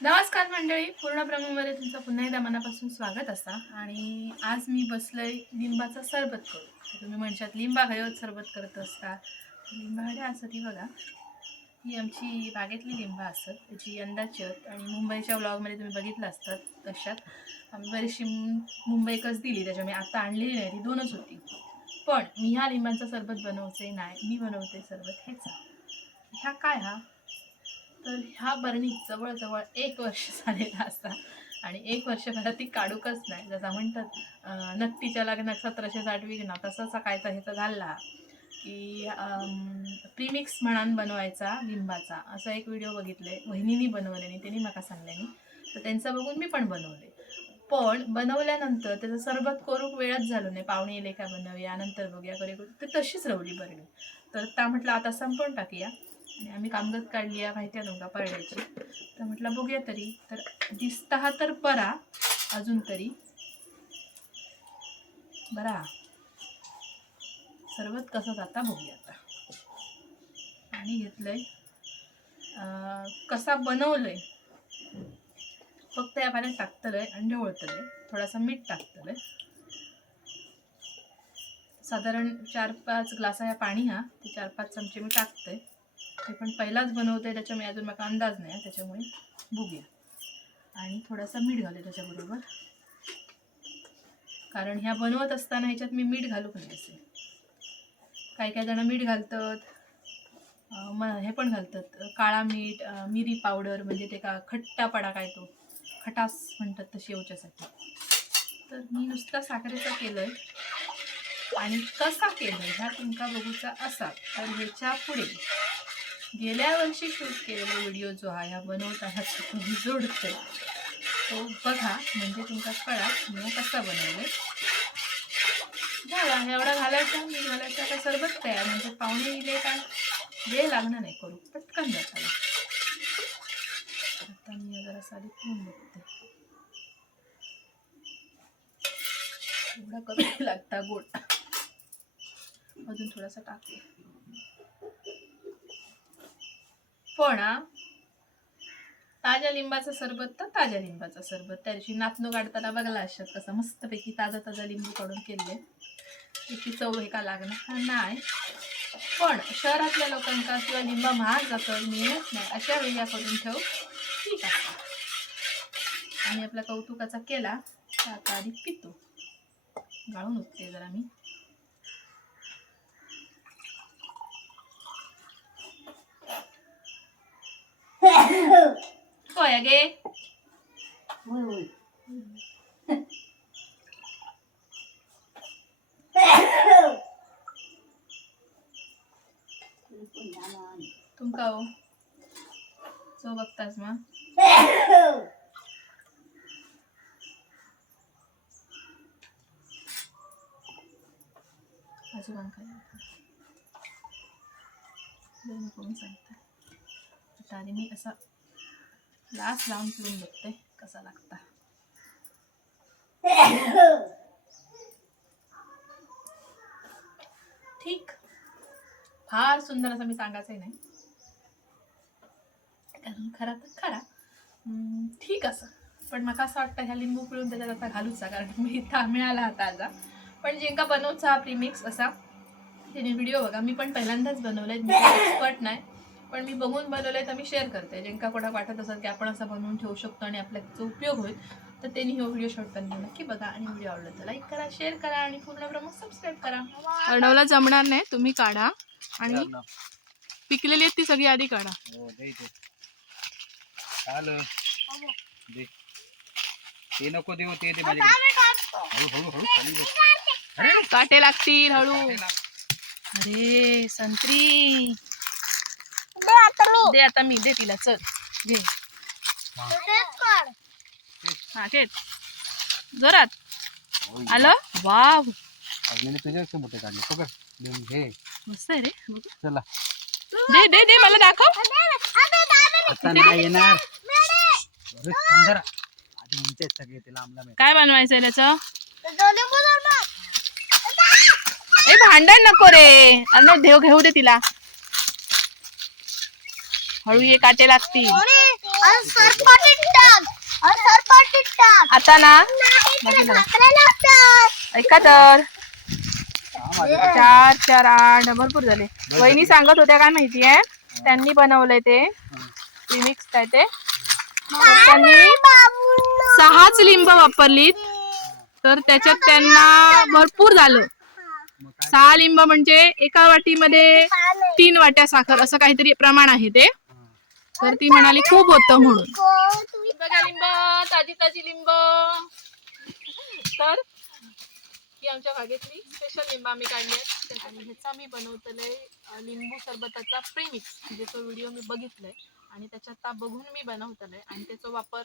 नमस्कार मंडळी, पूर्ण ब्रह्ममध्ये तुमचं पुन्हा एकदा मनापासून स्वागत असा. आणि आज मी बसलोय लिंबाचा सरबत करू. तुम्ही म्हणशात लिंबा खायत सरबत करत असता. लिंबाकडे असं ती बघा, ही आमची बागेतली लिंबा असतात, त्याची यंदाची आहेत. आणि मुंबईच्या व्लॉगमध्ये तुम्ही बघितलं असतात तशात आम्ही बरीचशी मुंबईकच दिली, त्याच्यामुळे आता आणलेली नाही, ती 2च होती. पण मी ह्या लिंबांचा सरबत बनवते नाही, मी बनवते सरबत हेच. ह्या काय हा, तर ह्या बरणीत जवळजवळ 1 वर्ष झालेला असता. आणि 1 वर्षभरात ती काढूकच नाही. जसा म्हणतात नक्कीच्या लग्नात 1760 विघ्न, तसंच कायचा ह्याचा झाला की प्रीमिक्स म्हणान बनवायचा लिंबाचा, असा एक व्हिडिओ बघितले, वहिनीनी बनवल्याने, त्यांनी मला सांगल्याने, तर त्यांचं बघून मी पण बनवले. पण बनवल्यानंतर त्याचं सरबत करूक वेळच झालो नाही. पाहुणे येले का बनवूया, नंतर बघूया करे, तर तशीच रवली बरणी. तर त्या म्हटलं आता संपवून टाकूया. आणि आम्ही कामगत काढली आहे, माहिती आहे तुमका परड्याची. तर म्हटलं बघूया तरी, तर दिसता हा तर बरा, अजून तरी बरा सरबत कसं जाता बघूया आता. आणि घेतलंय कसा बनवलंय, फक्त या पाण्यात टाकतलंय, अंडे ओळतलंय, थोडासा मीठ टाकतलंय, साधारण 4-5 ग्लास या पाणी हा, ते 4-5 चमचे मी टाकतोय. ते पण पहिलाच बनवतोय, त्याच्यामुळे अजून मला अंदाज नाही, त्याच्यामुळे बघूया. आणि थोडासा मीठ घालू त्याच्याबरोबर, कारण ह्या बनवत असताना ह्याच्यात मी मीठ घालू पण असे. काही काही जण मीठ घालतात, हे पण घालतात काळा मीठ, मिरी पावडर, म्हणजे ते का खट्टापणा काय तो खटास म्हणतात तशी येऊच्यासाठी. तर मी नुसता साखरेचा केलंय. आणि कसा केलंय ह्या तुमका बघूचा असा, तर ह्याच्या पुढे गेल्या वर्षी शूट केलेला व्हिडिओ जो आहे ह्या बनवताना तुम्ही जोडतोय तो बघा, म्हणजे तुमका कळा मी कसा बनवलंय. झाला एवढा घालायचा, मी घालायचा, आता सरबत तयार. म्हणजे पाहुणे इले काय वेळ लागणार नाही, करू पटकन जाताला. आता मी जरा साधी पिऊन बघते, एवढा कमी लागता गोड, अजून थोडासा टाकते. पण ताज्या लिंबाचं सरबत तर ताज्या लिंबाचं सरबत, त्या दिवशी नातनो काढताना बघला असतात कसं मस्तपैकी ताजा ताजा लिंबू काढून केले. त्याची चव हे का लागणार नाही. पण शहरातल्या लोकांका किंवा लिंबा महाग जातं, मिळत नाही, अशा वेळी करून ठेव ठीक आहे. आणि आपल्या कौतुकाचा केला तर आता आधी पितो, गाळून उठते जरा मी. होय गे तुमका हो चव बघताच मग. आजोबां काय नको सांगता. आता आधी मी असा ग्लास लावून पिऊन बघते कसा लागता. ठीक, फार सुंदर असं मी सांगायचंही नाही, कारण खरा तर खरा ठीक असं. पण मला असं वाटतं ह्या लिंबू पिळून त्याच्यात आता घालूचा, कारण मी इथं मिळाला होता आता. पण जिंका बनवचा हा प्रीमिक्स असा, त्याने व्हिडिओ बघा. मी पण पहिल्यांदाच बनवलंय, मी एक्सपर्ट नाही, पण मी बघून बनवलंय तर मी शेअर करते. जिंका कोणा वाटत असेल की आपण असं बनवून ठेवू शकतो आणि आपल्याचा उपयोग होईल, तर त्यांनी हा व्हिडिओ शॉर्ट करणे नक्की बघा. आणि व्हिडिओ आवडला तर लाईक करा, शेअर करा आणि पूर्ण ब्रह्म सबस्क्राईब करा. अर्णवला जमणार नाही, तुम्ही काढा. आणि पिकलेली आहेत ती सगळी आधी काढा. ते नको देऊ, ते दे माझ्याकडे. हळू काटे लागतील, हळू. अरे संत्री दे आता, मी दे तिला, चल घे. हा तेच जोरात आलं. वाव, तुझ्या मोठे काढले, पकड हे मस्त आहे रे. चला दे दे दे मला दाखव. आता नाही येणार. सगळे ते लांब लांब. काय बनवायचंय त्याचं? ए भांडण नको रे, अरे देव घेऊ दे तिला. हळू ये, काटे लागतील. आता ना ऐका तर 4 4 8 भरपूर झाले. वहिनी सांगत होत्या काय माहितीये, त्यांनी बनवलंय ते प्रीमिक्स काय ते, तर त्यांनी 6च लिंब वापरलीत, तर त्याच्यात त्यांना भरपूर झालं. 6 लिंब म्हणजे एका वाटीमध्ये 3 वाट्या साखर असं काहीतरी प्रमाण आहे ते. तर ती म्हणाली खूप होतं म्हणून. बघा लिंब, ताजी ताजी लिंब. तर ही आमच्या बागेतली स्पेशल लिंब आम्ही काढली आहेत आणि ह्याचा मी बनवतलंय लिंबू सरबताचा प्रीमिक्स, म्हणजे तो व्हिडिओ मी बघितलाय आणि त्याच्यात बघून मी बनवतलंय आणि त्याचा वापर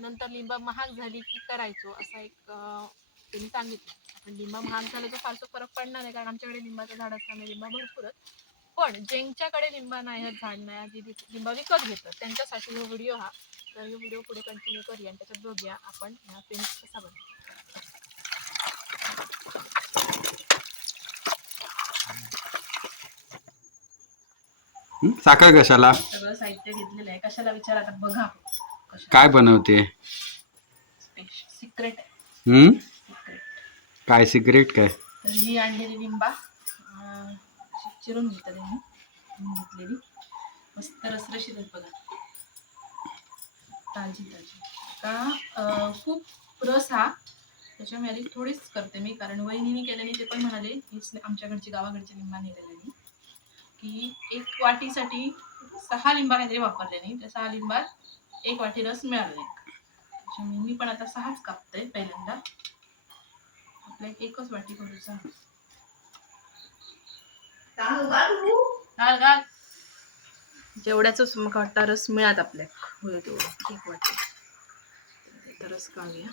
नंतर लिंब महाग झाली की करायचो असा एक त्यांनी सांगितलं. आपण लिंब महाग झालं तर फारसा फरक पडणार नाही, कारण आमच्याकडे लिंबाचं झाड असल्यामुळे लिंबा भरपूरच. पण ज्यांच्याकडे लिंबा नाही, झाड नाही, जी लिंबा विकत घेतात त्यांच्यासाठी हा व्हिडिओ हा. तर हे व्हिडिओ पुढे कंटिन्यू करूया आणि त्याच्यात बघूया आपण हा प्रीमिक्स कसा बनवतो. साखर कशाला? सगळं साहित्य घेतलेलं आहे. कशाला विचार आता बघा. काय बनवते? सिक्रेट आहे. सिक्रेट. काय सिक्रेट काय? तर ही आणलेली लिंबा चिरून घेतली घेतलेली, मस्त रसरशीत आहेत बघा, ताजी ताजी. का खूप रस हा, त्याच्यामुळे थोडीच करते मी, कारण वहिनीने केलेली ते पण म्हणाले, हीच आमच्याकडची गावाकडची लिंबा नेलेली की 1 वाटीसाठी 6 लिंबा काहीतरी वापरलेली, त्या 6 लिंबात 1 वाटी रस मिळाला नाही. त्याच्यामुळे मी पण आता 6च कापते पहिल्यांदा. आपल्या 1च वाटी करूचा. घाल घाल, जेवढ्याच मग वाटा रस मिळात आपल्या होय तेवढं 1 वाटी रस काढूया.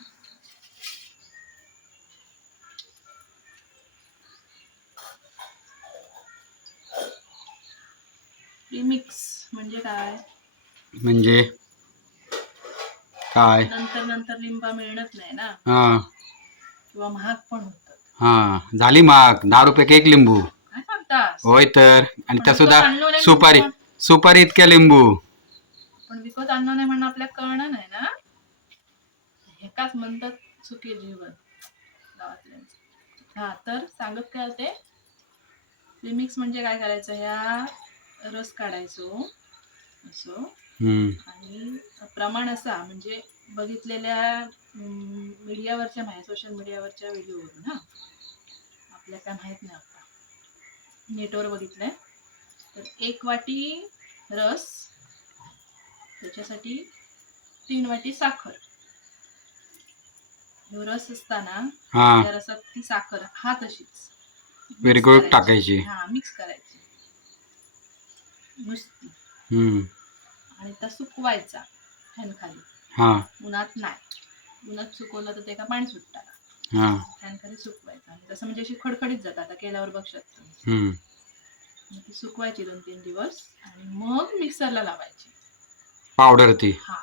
प्रीमिक्स म्हणजे काय? म्हणजे काय? नंतर नंतर लिंबा मिळत नाही ना, हा किंवा महाग पण होतात. हा, झाली महाग 10 रुपये 1 लिंबू. काय सांगतास? होय तर, आणि त्या सुद्धा आणलो नाही सुपारी म्हणून सुपारी इतक्या लिंबू. पण विकत आणलं नाही म्हणून आपल्याला कळणार नाही ना. एकाच म्हणतात सुखी जीवन गावातल्यांचं. हा, तर सांगत काय होते, प्रीमिक्स म्हणजे काय करायचं, ह्या रस काढायचो असं, आणि प्रमाण असा म्हणजे बघितलेल्या मीडियावरच्या माहिती, सोशल मीडियावरच्या व्हिडिओवरून, हा आपल्या काय माहित नाही, आता नेटवर बघितलंय. तर 1 वाटी रस, त्याच्यासाठी 3 वाटी साखर. रस असताना त्या रसात ती साखर हा तशीच विरघळून टाकायची. हा, मिक्स करायची नुसती, आणि त्या सुकवायचा फॅन खाली. उन्हात नाही, उन्हात सुकवलं तर ते का पाणी सुटतात. फॅन खाली सुकवायचं आणि तसं म्हणजे अशी खडखडीत जातात. आता केल्यावर बघशात तुम्ही. ती सुकवायची 2-3 दिवस आणि मग मिक्सरला लावायची पावडर ती. हा,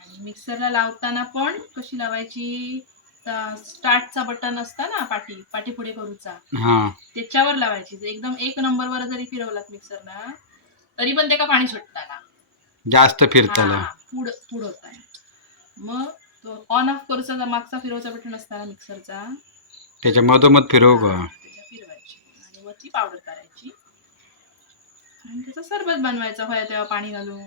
आणि मिक्सरला लावताना पण कशी लावायची, स्टार्टचा बटन असता ना, पाठी पुढे करूचा, त्याच्यावर लावायची. एकदम 1 नंबरवर जरी फिरवलात मिक्सरला तरी पण ते का पाणी सुटताना जास्त फिरताला पुढ होत आहे. मग तो ऑन ऑफ करूचा मागचा फिरवचा बटन असताना मिक्सरचा, त्याच्या मधोमध फिरवू का, त्याच्या फिरवायची आणि मग ती पावडर करायची आणि त्याचा सरबत बनवायचा होय तेव्हा पाणी घालून.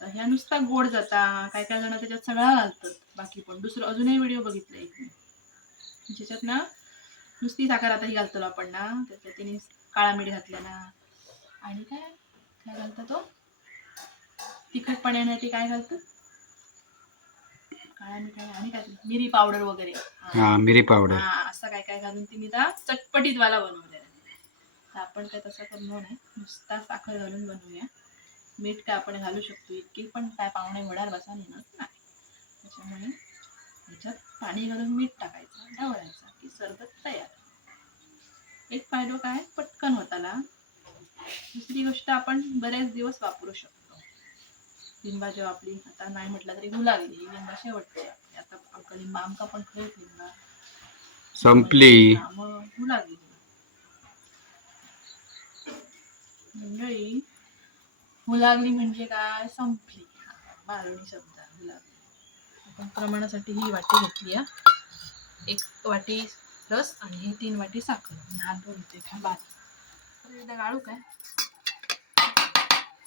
तर ह्या नुसता गोड जाता, काय काय जण त्याच्यात सगळा घालतात. बाकी पण दुसरं अजूनही व्हिडिओ बघितले एक मी, ज्याच्यात ना नुसती साखर आता ही घालतो आपण ना, त्याच्यात तिने काळा मीठ घातल्या ना, आणि काय काय घालतात तो तिखटपणा येण्यासाठी काय घालतात, काळा मीठ आणि काय मिरी पावडर वगैरे, मिरी पावडर, असं काय काय घालून तिने चटपटीत वाला बनवलेला. तर आपण काय तसं करणार नाही, नुसता साखर घालून बनवूया. मीठ काय आपण घालू शकतो, इतकी पण काय पाहुणे वडार बसा नेणार नाही. त्याच्यामुळे ह्याच्यात पाणी घालून मीठ टाकायचं, ढवळायचं की सरबत तयार. एक फायदा काय, पटकन होताला. दुसरी गोष्ट, आपण बरेच दिवस वापरू शकतो. लिंबा जेव्हा आपली आता नाही म्हटलं तरी लागली लिंबा शेवटते, आता लिंबा आमका पण खाऊत लिंबा संपली मग लागली मंडळी. हुलागली म्हणजे काय, संपली, मारणी शब्द हुलागली. आपण प्रमाणासाठी ही वाटी घेतली आहे. 1 वाटी रस आणि ही 3 वाटी साखर. हात धुवून घेते थांबा. एकदा गाळू काय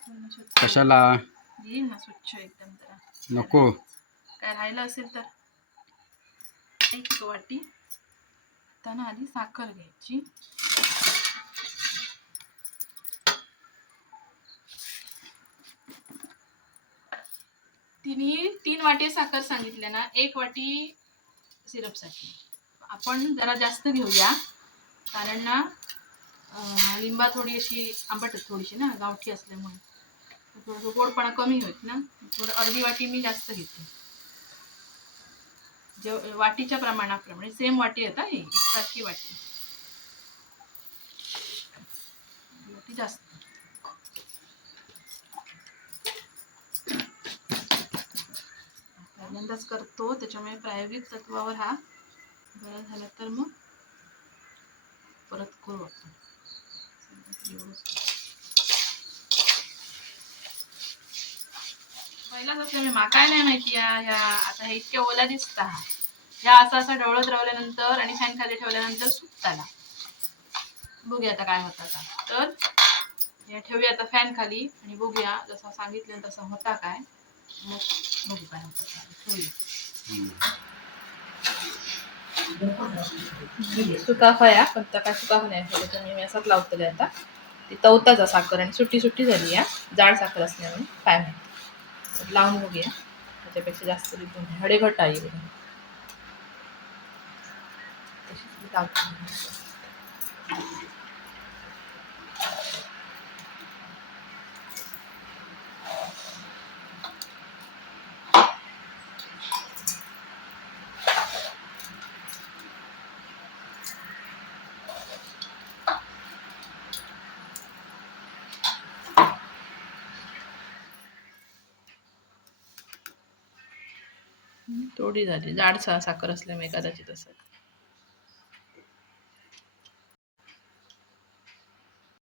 पूर्ण स्वच्छ कशाला येईल ना स्वच्छ एकदम. जरा नको काय राहिलं असेल तर 1 वाटी त्यांना आधी साखर घ्यायची. तिन्ही 3 वाटी साखर सांगितल्या ना, 1 वाटी सिरपसाठी आपण जरा जास्त घेऊया, कारण ना लिंबा थोडी अशी आंबट थोडीशी ना गावठी असल्यामुळे थोडंसं गोडपणा कमी होत ना. थोडं अर्धी वाटी मी जास्त घेते. जे वाटीच्या प्रमाणाप्रमाणे सेम वाटी येतात ही एकसारखी वाटी जास्त. पहिल्यांदाच करतो त्याच्यामुळे प्रायोगिक तत्वावर हा बरं झाला तर मग परत करू आपण. पहिलाच असं मी काय नाही माहिती या आता हे इतक्या ओला दिसता ह्या असं ढवळत राहिल्यानंतर आणि फॅन खाली ठेवल्यानंतर सुकताला. बघूया आता काय होता का. तर या ठेवूया आता फॅन खाली आणि बघूया जसं सांगितलं तसं होता काय. मग बघू काय होतं सुका फया पण त्या काय सुका नाही त्याच्यामुळे मी असाच लावतले. आता ती तवताचा साखर आणि सुट्टी सुट्टी झाली या जाड साखर असल्यामुळे काय माहिती. लावून बघूया त्याच्यापेक्षा जास्त हडेघट आहे थोडी झाली जाड साखर असल्यामुळे कदाचित असं.